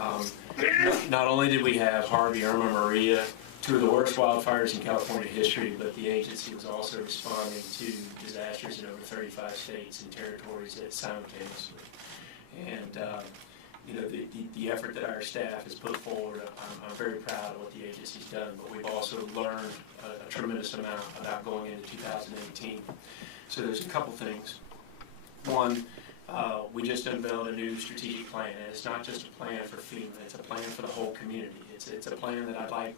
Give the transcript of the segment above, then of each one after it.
Um, not only did we have Harvey, Irma, Maria, two of the worst wildfires in California history, but the agency was also responding to disasters in over 35 states and territories simultaneously. And the effort that our staff has put forward, I'm very proud of what the agency's done, but we've also learned a tremendous amount about going into 2018. So there's a couple things. One, we just unveiled a new strategic plan, and it's not just a plan for FEMA, it's a plan for the whole community. It's a plan that I'd like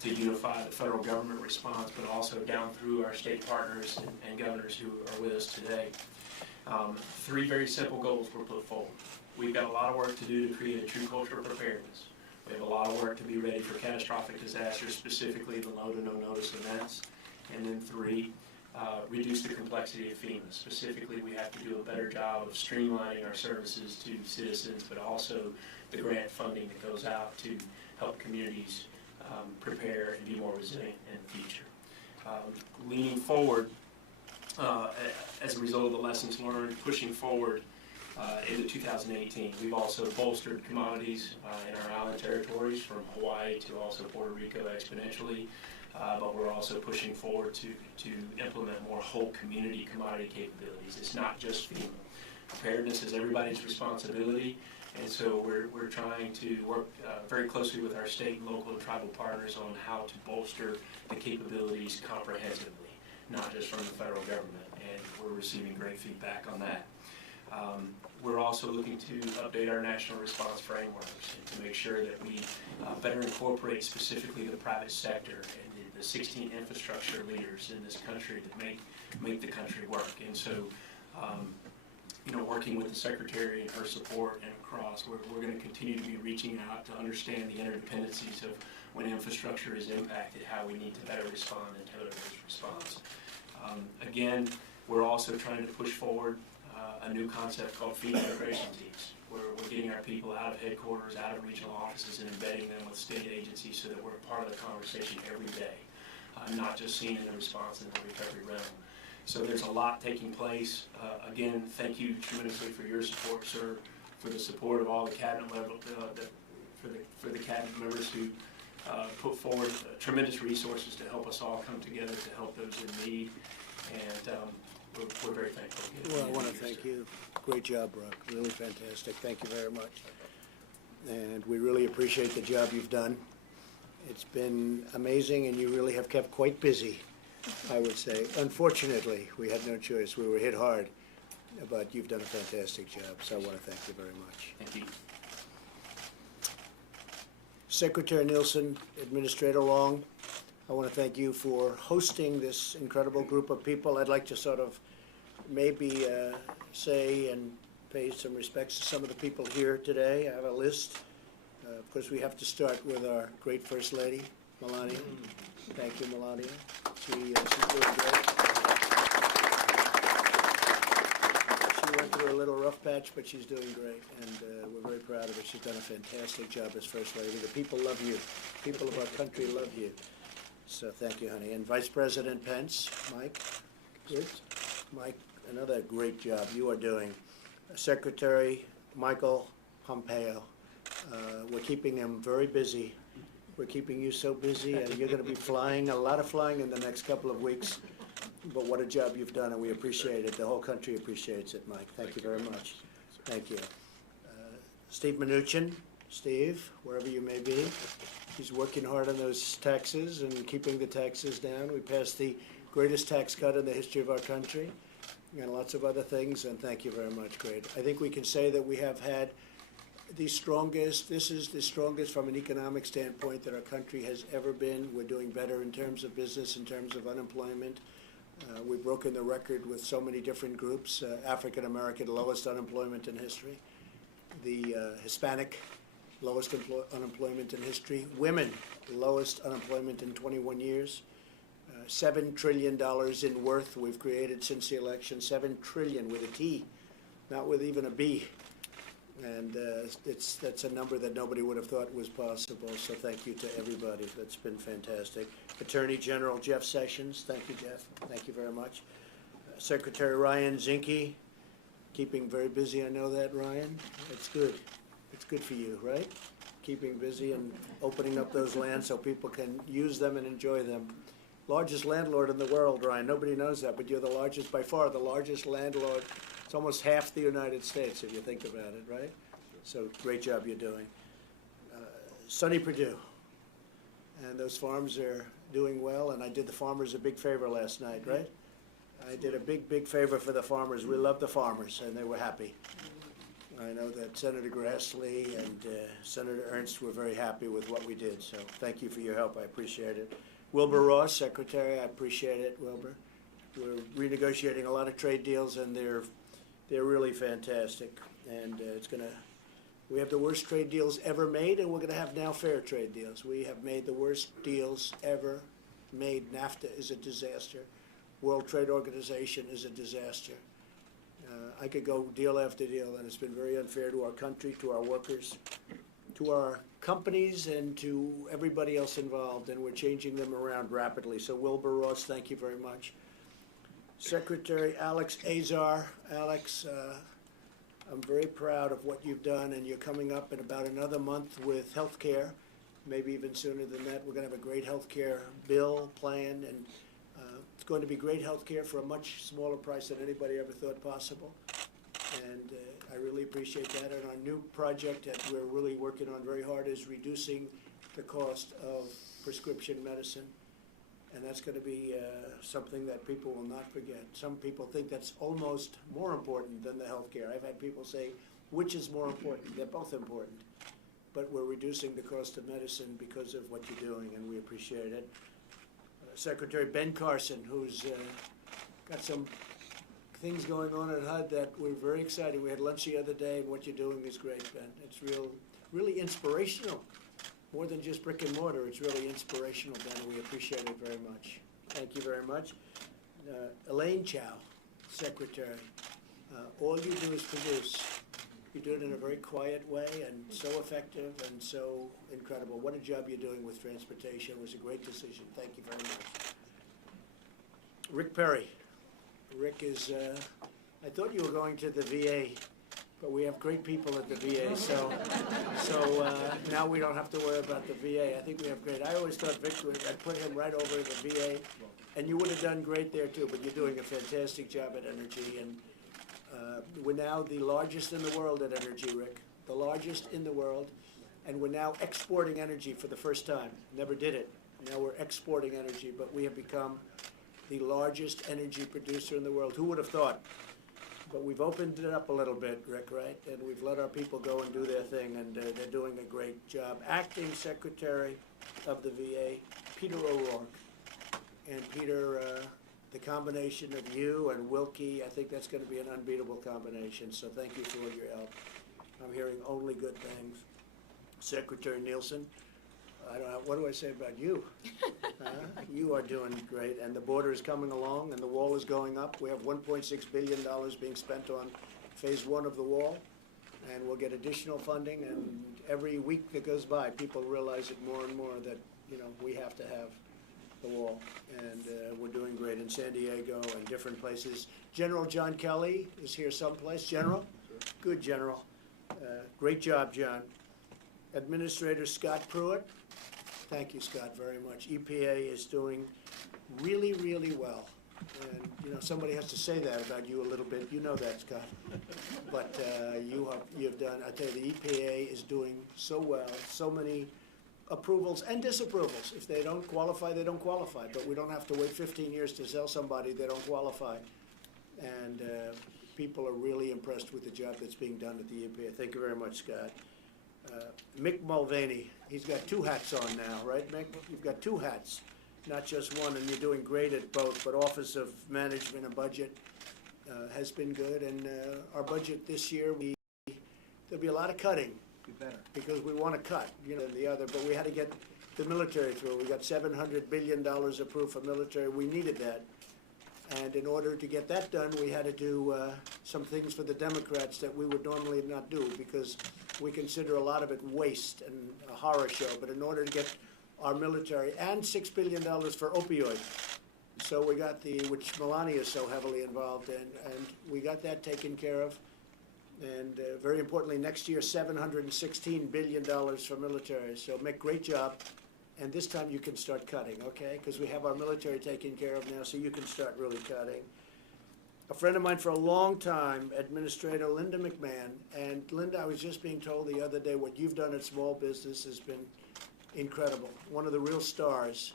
to unify the federal government response, but also down through our state partners and governors who are with us today. Three very simple goals were put forward. We've got a lot of work to do to create a true culture of preparedness. We have a lot of work to be ready for catastrophic disasters, specifically the low to no notice events. And then three, reduce the complexity of FEMA. Specifically, we have to do a better job of streamlining our services to citizens, but also the grant funding that goes out to help communities prepare and be more resilient in the future. Leaning forward, as a result of the lessons learned, pushing forward into 2018, we've also bolstered commodities in our island territories from Hawaii to also Puerto Rico exponentially, but we're also pushing forward to implement more whole community commodity capabilities. It's not just FEMA. Preparedness is everybody's responsibility, and so we're trying to work very closely with our state, local, and tribal partners on how to bolster the capabilities comprehensively, not just from the federal government, and we're receiving great feedback on that. We're also looking to update our national response frameworks and to make sure that we better incorporate specifically the private sector and the 16 infrastructure leaders in this country that make the country work. And so, working with the Secretary and her support and across, we're going to continue to be reaching out to understand the interdependencies of when infrastructure is impacted, how we need to better respond and tailor those response. Again, we're also trying to push forward a new concept called FEMA integration teams, where we're getting our people out of headquarters, out of regional offices, and embedding them with state agencies so that we're a part of the conversation every day, not just seen in the response and the recovery realm. So there's a lot taking place. Again, thank you tremendously for your support, sir, for the support of all the cabinet level, for the cabinet members who put forward tremendous resources to help us all come together to help those in need. And we're very thankful. Well, I want to thank you. Great job, Brock. Really fantastic. Thank you very much. And we really appreciate the job you've done. It's been amazing, and you really have kept quite busy, I would say. Unfortunately, we had no choice. We were hit hard, but you've done a fantastic job, so I want to thank you very much. Thank you. Secretary Nielsen, Administrator Long, I want to thank you for hosting this incredible group of people. I'd like to sort of maybe say and pay some respects to some of the people here today. I have a list. Of course, we have to start with our great First Lady, Melania. Thank you, Melania. She's doing great. She went through a little rough patch, but she's doing great, and we're very proud of her. She's done a fantastic job as First Lady. The people love you. People of our country love you. So thank you, honey. And Vice President Pence, Mike, good. Mike, another great job you are doing. Secretary Michael Pompeo, we're keeping him very busy. We're keeping you so busy, and you're going to be flying, a lot of flying in the next couple of weeks. But what a job you've done, and we appreciate it. The whole country appreciates it, Mike. Thank you very much. Thank you. Steve Mnuchin, Steve, wherever you may be. He's working hard on those taxes and keeping the taxes down. We passed the greatest tax cut in the history of our country, and lots of other things, and thank you very much. Great. I think we can say that we have had the strongest, this is the strongest from an economic standpoint that our country has ever been. We're doing better in terms of business, in terms of unemployment. We've broken the record with so many different groups. African American, lowest unemployment in history. The Hispanic, lowest unemployment in history. Women, lowest unemployment in 21 years. $7 trillion in worth we've created since the election. $7 trillion with a T, not with even a B. And that's a number that nobody would have thought was possible. So thank you to everybody. That's been fantastic. Attorney General Jeff Sessions, thank you, Jeff. Thank you very much. Secretary Ryan Zinke, keeping very busy. I know that, Ryan. That's good. It's good for you, right? Keeping busy and opening up those lands so people can use them and enjoy them. Largest landlord in the world, Ryan. Nobody knows that, but you're the largest, by far, the largest landlord. It's almost half the United States, if you think about it, right? So great job you're doing. Sonny Perdue. And those farms are doing well, and I did the farmers a big favor last night, right? I did a big, big favor for the farmers. We love the farmers, and they were happy. I know that Senator Grassley and Senator Ernst were very happy with what we did, so thank you for your help. I appreciate it. Wilbur Ross, Secretary, I appreciate it, Wilbur. We're renegotiating a lot of trade deals, and they're really fantastic. And we have the worst trade deals ever made, and we're going to have now fair trade deals. We have made the worst deals ever made. NAFTA is a disaster. World Trade Organization is a disaster. I could go deal after deal, and it's been very unfair to our country, to our workers, to our companies, and to everybody else involved, and we're changing them around rapidly. So Wilbur Ross, thank you very much. Secretary Alex Azar. Alex, I'm very proud of what you've done, and you're coming up in about another month with health care, maybe even sooner than that. We're going to have a great health care bill plan, and it's going to be great health care for a much smaller price than anybody ever thought possible. And I really appreciate that. And our new project that we're really working on very hard is reducing the cost of prescription medicine. And that's going to be something that people will not forget. Some people think that's almost more important than the health care. I've had people say, which is more important? They're both important. But we're reducing the cost of medicine because of what you're doing, and we appreciate it. Secretary Ben Carson, who's got some things going on at HUD that we're very excited. We had lunch the other day, and what you're doing is great, Ben. It's really inspirational. More than just brick and mortar, it's really inspirational, Ben, and we appreciate it very much. Thank you very much. Elaine Chao, Secretary. All you do is produce. You do it in a very quiet way and so effective and so incredible. What a job you're doing with transportation. It was a great decision. Thank you very much. Rick Perry. Rick is, I thought you were going to the VA, but we have great people at the VA, so now we don't have to worry about the VA. I think we have great. I always thought Vic would, I'd put him right over the VA, and you would have done great there too, but you're doing a fantastic job at Energy, and we're now the largest in the world at Energy, Rick, the largest in the world, and we're now exporting energy for the first time. Never did it. Now we're exporting energy, but we have become the largest energy producer in the world. Who would have thought? But we've opened it up a little bit, Rick, right? And we've let our people go and do their thing, and they're doing a great job. Acting Secretary of the VA, Peter O'Rourke. And Peter, the combination of you and Wilkie, I think that's going to be an unbeatable combination. So thank you for all your help. I'm hearing only good things. Secretary Nielsen, I don't know, what do I say about you? You are doing great, and the border is coming along, and the wall is going up. We have $1.6 billion being spent on phase 1 of the wall, and we'll get additional funding. And every week that goes by, people realize it more and more that we have to have the wall, and we're doing great in San Diego and different places. General John Kelly is here someplace. General, good General, great job, John. Administrator Scott Pruitt. Thank you, Scott, very much. EPA is doing really, really well. And, somebody has to say that about you a little bit. You know that, Scott. But you've done, I tell you, the EPA is doing so well, so many approvals and disapprovals. If they don't qualify, they don't qualify. But we don't have to wait 15 years to sell somebody they don't qualify. And people are really impressed with the job that's being done at the EPA. Thank you very much, Scott. Mick Mulvaney, he's got 2 hats on now, right, Mick? You've got 2 hats, not just one, and you're doing great at both. But Office of Management and Budget has been good, and our budget this year, there'll be a lot of cutting. You better. Because we want to cut, than the other, but we had to get the military through. We got $700 billion approved for military. We needed that. And in order to get that done, we had to do some things for the Democrats that we would normally not do, because we consider a lot of it waste and a horror show. But in order to get our military, and $6 billion for opioid, so we got which Melania is so heavily involved in, and we got that taken care of. And very importantly, next year, $716 billion for military. So make great job. And this time you can start cutting, okay? Because we have our military taken care of now, so you can start really cutting. A friend of mine for a long time, Administrator Linda McMahon. And Linda, I was just being told the other day what you've done at small business has been incredible. One of the real stars.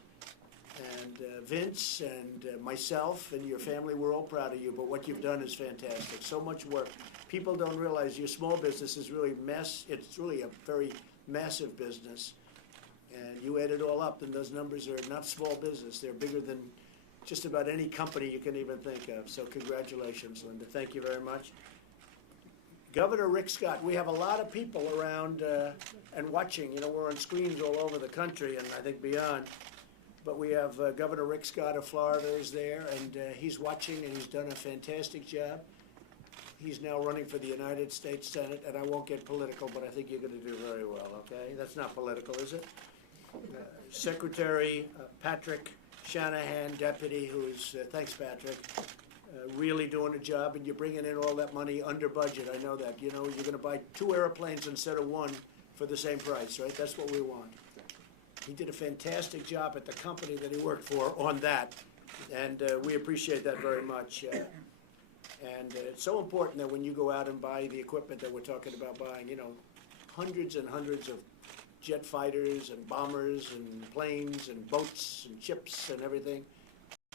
And Vince and myself and your family, we're all proud of you, but what you've done is fantastic. So much work. People don't realize your small business is really it's really a very massive business. And you add it all up, and those numbers are not small business. They're bigger than just about any company you can even think of. So congratulations, Linda. Thank you very much. Governor Rick Scott, we have a lot of people around and watching. You know, we're on screens all over the country and I think beyond. But we have Governor Rick Scott of Florida is there, and he's watching, and he's done a fantastic job. He's now running for the United States Senate, and I won't get political, but I think you're going to do very well, okay? That's not political, is it? Secretary Patrick Shanahan, deputy, who's, thanks Patrick, really doing a job, and you're bringing in all that money under budget. I know that. You know, you're going to buy 2 airplanes instead of 1 for the same price, right? That's what we want. He did a fantastic job at the company that he worked for on that, and we appreciate that very much. And it's so important that when you go out and buy the equipment that we're talking about buying, you know, hundreds and hundreds of jet fighters and bombers and planes and boats and ships and everything,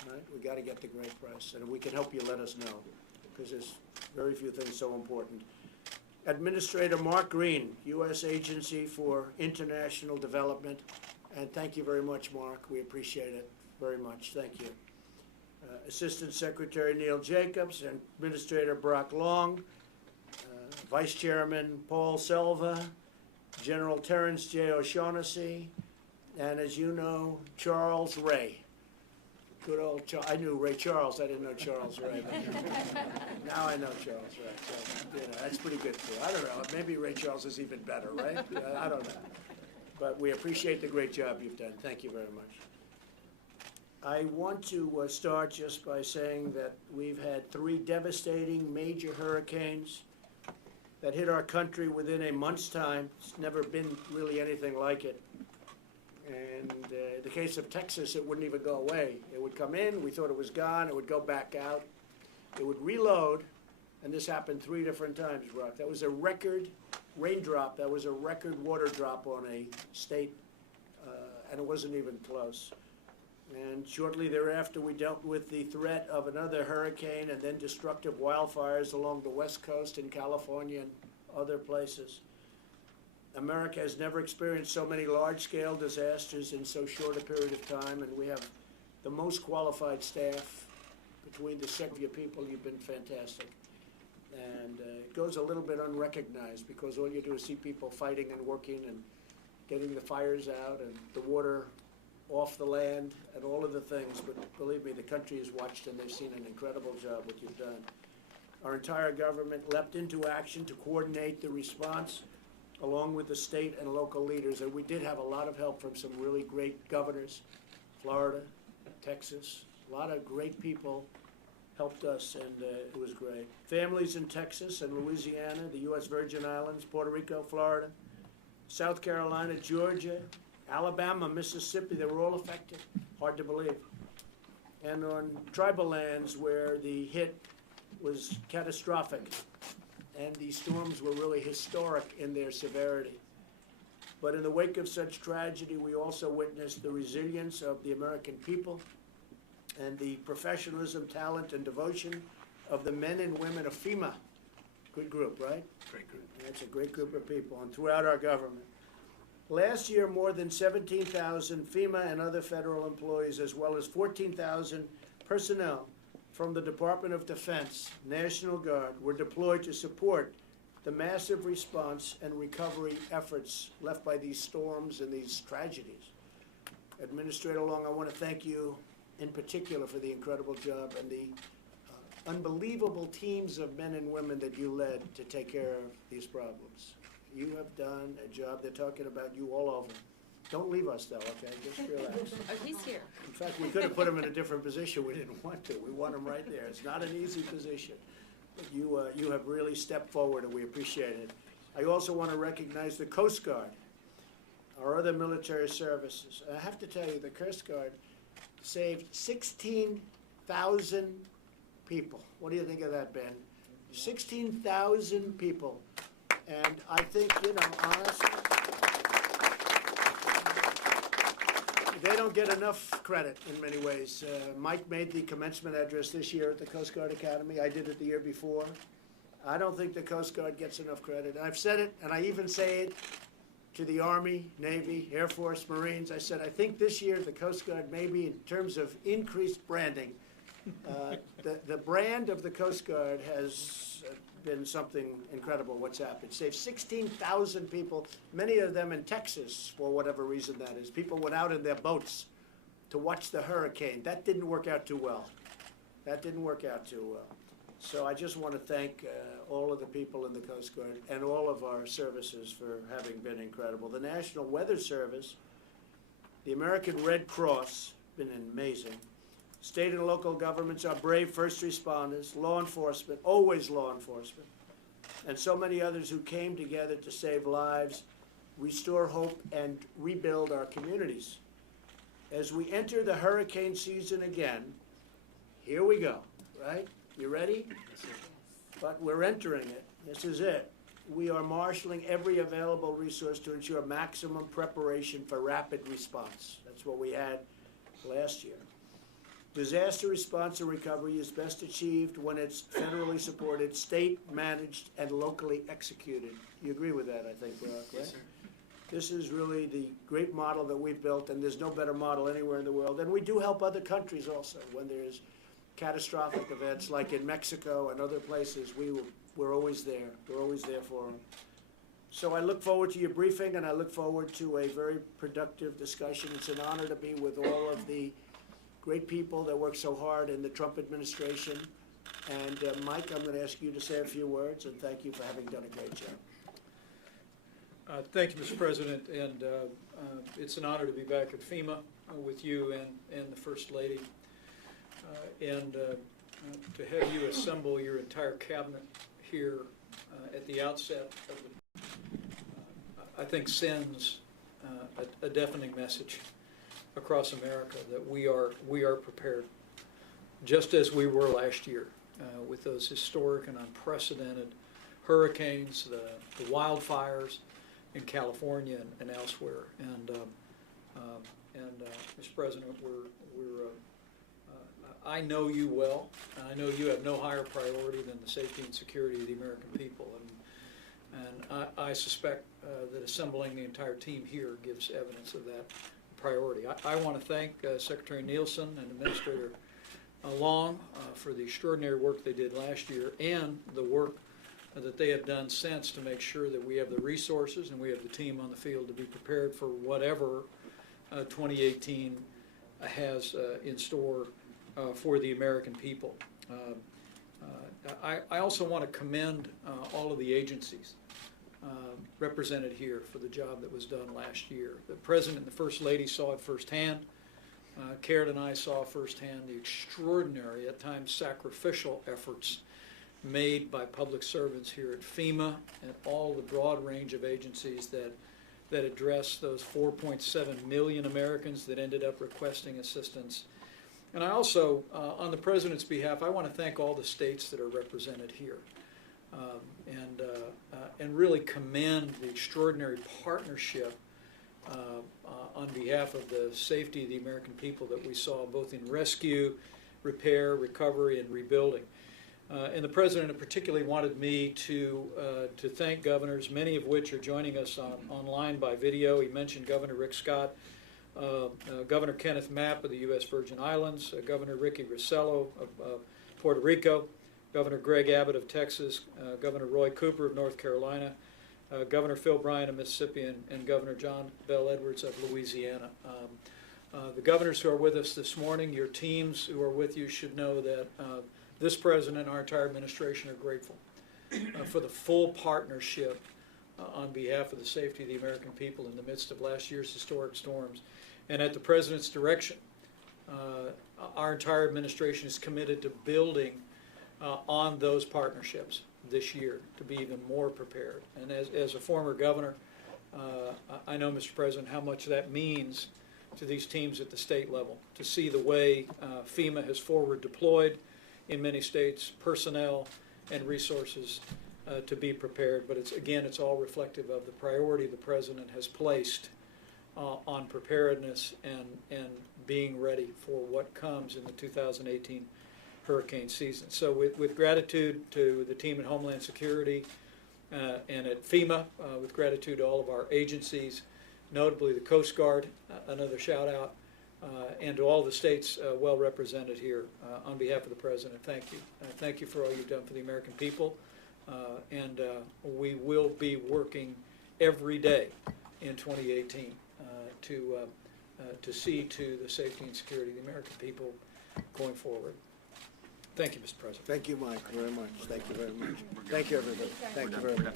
right? We got to get the great price, and if we can help you, let us know, because there's very few things so important. Administrator Mark Green, U.S. Agency for International Development. And thank you very much, Mark. We appreciate it very much. Thank you. Assistant Secretary Neil Jacobs, and Administrator Brock Long, Vice Chairman Paul Selva, General Terrence J. O'Shaughnessy, and as you know, Charles Ray. Good old Charles. I knew Ray Charles. I didn't know Charles Ray. Now I know Charles Ray. So, you know, that's pretty good too. I don't know. Maybe Ray Charles is even better, right? I don't know. But we appreciate the great job you've done. Thank you very much. I want to start just by saying that we've had 3 devastating major hurricanes that hit our country within a month's time. It's never been really anything like it. And in the case of Texas, it wouldn't even go away. It would come in, we thought it was gone, it would go back out, it would reload, and this happened 3 different times, Brock. That was a record raindrop, that was a record water drop on a state, and it wasn't even close. And shortly thereafter, we dealt with the threat of another hurricane and then destructive wildfires along the West Coast in California and other places. America has never experienced so many large-scale disasters in so short a period of time, and we have the most qualified staff between the set of your people. You've been fantastic. And it goes a little bit unrecognized because all you do is see people fighting and working and getting the fires out and the water off the land and all of the things. But believe me, the country has watched and they've seen an incredible job what you've done. Our entire government leapt into action to coordinate the response along with the state and local leaders. And we did have a lot of help from some really great governors, Florida, Texas, a lot of great people helped us, and it was great. Families in Texas and Louisiana, the U.S. Virgin Islands, Puerto Rico, Florida, South Carolina, Georgia, Alabama, Mississippi, they were all affected. Hard to believe. And on tribal lands where the hit was catastrophic, and these storms were really historic in their severity. But in the wake of such tragedy, we also witnessed the resilience of the American people and the professionalism, talent, and devotion of the men and women of FEMA. Good group, right? Great group. That's a great group of people, and throughout our government. Last year, more than 17,000 FEMA and other federal employees, as well as 14,000 personnel from the Department of Defense, National Guard, were deployed to support the massive response and recovery efforts left by these storms and these tragedies. Administrator Long, I want to thank you in particular for the incredible job and the unbelievable teams of men and women that you led to take care of these problems. You have done a job. They're talking about you all over. Don't leave us, though, okay? Just relax. Oh, he's here. In fact, we could have put him in a different position. We didn't want to. We want him right there. It's not an easy position. You have really stepped forward, and we appreciate it. I also want to recognize the Coast Guard, our other military services. I have to tell you, the Coast Guard saved 16,000 people. What do you think of that, Ben? 16,000 people. And I think, honestly, they don't get enough credit in many ways. Mike made the commencement address this year at the Coast Guard Academy. I did it the year before. I don't think the Coast Guard gets enough credit. I've said it, and I even say it to the Army, Navy, Air Force, Marines. I said, I think this year the Coast Guard, maybe in terms of increased branding, the brand of the Coast Guard has been something incredible what's happened. Saved 16,000 people, many of them in Texas, for whatever reason that is. People went out in their boats to watch the hurricane. That didn't work out too well. That didn't work out too well. So I just want to thank all of the people in the Coast Guard and all of our services for having been incredible. The National Weather Service, the American Red Cross, been amazing. State and local governments, our brave first responders, law enforcement, always law enforcement, and so many others who came together to save lives, restore hope, and rebuild our communities. As we enter the hurricane season again, here we go, right? You ready? But we're entering it. This is it. We are marshaling every available resource to ensure maximum preparation for rapid response. That's what we had last year. Disaster response and recovery is best achieved when it's federally supported, state-managed, and locally executed. You agree with that, I think, Brock, right? Yes, sir. This is really the great model that we've built, and there's no better model anywhere in the world. And we do help other countries also when there's catastrophic events like in Mexico and other places. We're always there. We're always there for them. So I look forward to your briefing, and I look forward to a very productive discussion. It's an honor to be with all of the great people that work so hard in the Trump administration. And Mike, I'm going to ask you to say a few words, and thank you for having done a great job. Thank you, Mr. President, and it's an honor to be back at FEMA with you and the First Lady, and to have you assemble your entire cabinet here at the outset of the, I think sends a deafening message across America that we are prepared, just as we were last year with those historic and unprecedented hurricanes, the wildfires in California and elsewhere. And Mr. President, I know you well, and I know you have no higher priority than the safety and security of the American people. And I suspect that assembling the entire team here gives evidence of that priority. I want to thank Secretary Nielsen and Administrator Long for the extraordinary work they did last year and the work that they have done since to make sure that we have the resources and we have the team on the field to be prepared for whatever 2018 has in store for the American people. I also want to commend all of the agencies represented here for the job that was done last year. The President and the First Lady saw it firsthand. Karen and I saw firsthand the extraordinary, at times sacrificial efforts made by public servants here at FEMA and all the broad range of agencies that address those 4.7 million Americans that ended up requesting assistance. And I also, on the President's behalf, I want to thank all the states that are represented here and really commend the extraordinary partnership on behalf of the safety of the American people that we saw both in rescue, repair, recovery, and rebuilding. And the President particularly wanted me to thank governors, many of which are joining us online by video. He mentioned Governor Rick Scott, Governor Kenneth Mapp of the U.S. Virgin Islands, Governor Ricky Rossello of Puerto Rico, Governor Greg Abbott of Texas, Governor Roy Cooper of North Carolina, Governor Phil Bryant of Mississippi, and Governor John Bell Edwards of Louisiana. The governors who are with us this morning, your teams who are with you should know that this President and our entire administration are grateful for the full partnership on behalf of the safety of the American people in the midst of last year's historic storms. And at the President's direction, our entire administration is committed to building on those partnerships this year to be even more prepared. And as a former governor, I know, Mr. President, how much that means to these teams at the state level, to see the way FEMA has forward deployed in many states personnel and resources to be prepared. But it's all reflective of the priority the President has placed on preparedness and being ready for what comes in the 2018 hurricane season. So with gratitude to the team at Homeland Security and at FEMA, with gratitude to all of our agencies, notably the Coast Guard, another shout out, and to all the states well represented here, on behalf of the President, thank you. Thank you for all you've done for the American people, and we will be working every day in 2018 to see to the safety and security of the American people going forward. Thank you, Mr. President. Thank you, Mike, very much. Thank you very much. Thank you, everybody. Thank you very much.